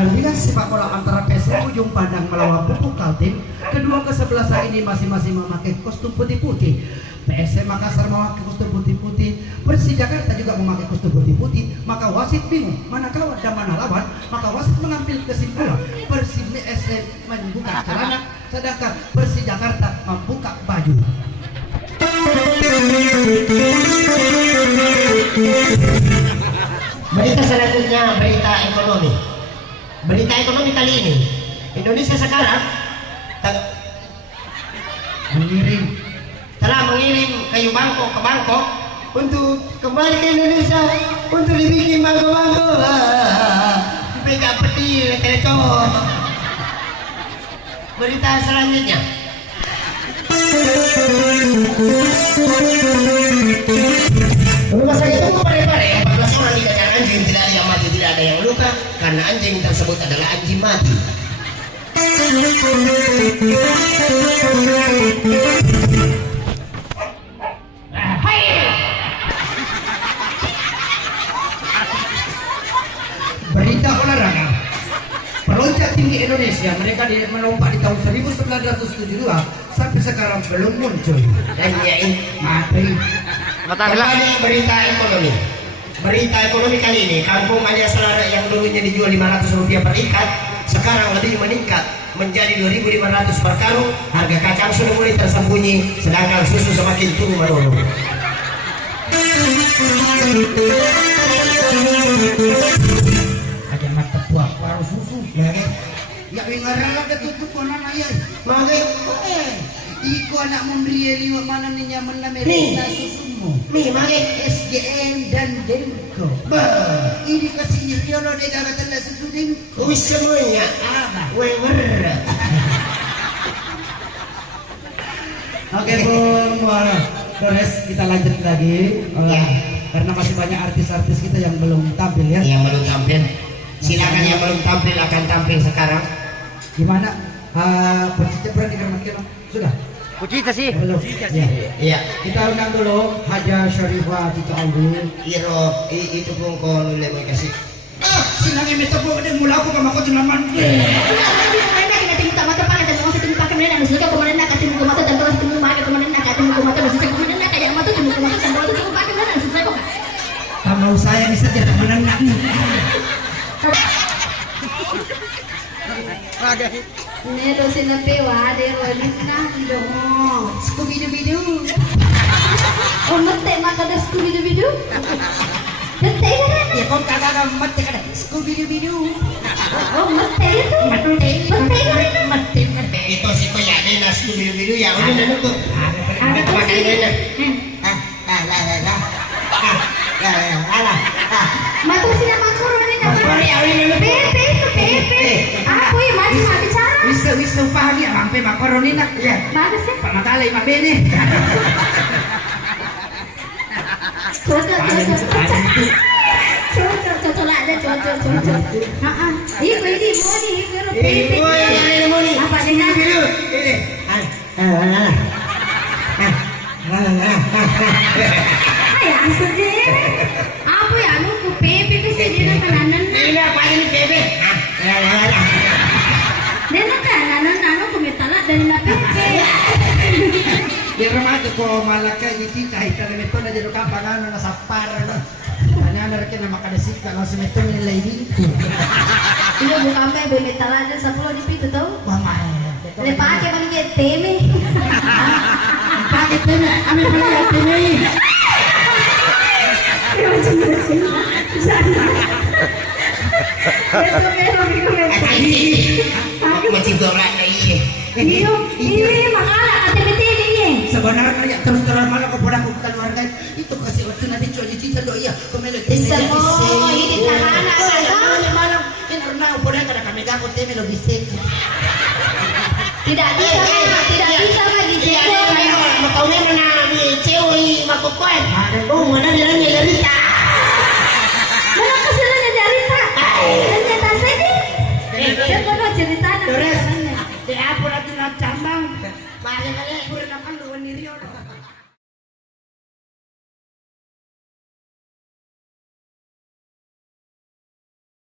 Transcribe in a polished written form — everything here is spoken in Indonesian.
Pertandingan sepak bola antara PSM Ujung Pandang melawan Pupuk Kaltim. Kedua kesebelasan ini masing-masing memakai kostum putih-putih. PSM Makassar memakai kostum putih-putih, Persija Jakarta juga memakai kostum putih-putih. Maka wasit bingung mana kawan dan mana lawan. Maka wasit mengambil kesimpulan PSM membuka celana, sedangkan Persija Jakarta membuka baju. Berita selanjutnya, berita ekonomi. Berita ekonomi kali ini, Indonesia sekarang telah mengirim kayu Bangkok ke Bangkok untuk kembali ke Indonesia untuk dibikin bangko-bangko. Pegang petir, telecom. Berita selanjutnya. Rumah sakit Umum Parepare 14 orang dikacar anjing, tidak ada yang mati, tidak ada yang luka karena anjing tersebut adalah anjing mati. Berita olahraga. Peloncat tinggi Indonesia mereka melompat di tahun 1972 sampai sekarang belum muncul. Dan yain Mati. kembali berita ekonomi. Berita ekonomi kali ini, kangkung alias selada yang dulunya dijual Rp500 per ikat sekarang lebih meningkat menjadi Rp2.500 per karung. Harga kacang sudah mulai tersembunyi, sedangkan susu semakin turun menurun. Ada mata buah baru susu. Ya ingara ada tutup konan ayah. Mage, Iko anak memberi liwa mana nih nyaman na Nih. mereka susumu. mage. SDM dan Denko. Ini kasih Riono de Gagatan susu Denko. Wis semuanya, Apa? wewer. Oke Bung, Torres kita lanjut lagi. Ya. Karena masih banyak artis-artis kita yang belum tampil ya. Yang belum tampil, silakan yang belum tampil akan tampil sekarang. Gimana? Persija berani Kermakino? Sudah? Pucita sih. Belum? Ya. Iya. Kita undang dulu Haja Syarifah Tito Alvin. Iro, itu pun kau nulai kasih. Sinang ini tepuk dia mula aku sama kau celaman. Kalau saya bisa tidak menenang. Nero sinapewa, dero na dong. Scooby-Doo. Oh, mate makada Scooby-Doo. Mate ka na. Ya kau kagak mati kada Scooby-Doo. Oh, mate itu. Mate ka rin. Mati. Itu si kuya din na studio ya udah nanu ko. Ada Pakai kasi. din na. Matu sila makaroni na. Pepe. Ako yung mati sa bicara. Wisu pahami sampai makaroni nak ya. Bagus ya. Pamatali mabene. Cocok ada cocok. Iya, ini mau nih, Pepe. Apa dia? Ay, asal deh. Apa ya, anu ku Pepe ke sini na kananan na. Ini apa ini bebe? Dan na kananan na anu kumitala dari na Pepe. Di rumah itu ko malakay di kahit na ito na dito kapangan na sapar na. Kanya na rin na makadasik ka kasi ito nila ini. Iya bukan sampai bemetala dan 10 di pintu tahu. Mamay. Lepake man ni teme. Bakit na kami pala tini. Masih dorak ini. Ini makala kata teme ni. Sebenarnya ya terus malah ko pala ko keluarga itu kasih waktu nanti cuci cita do iya kemele Bisa mo ini tahanan ka. malam kan karena pula kada kami gako teme lo bisik. Tidak bisa lagi Iya, cewek. makaunya mana ni cewek makukuan. Oh, mana dia ni cerita.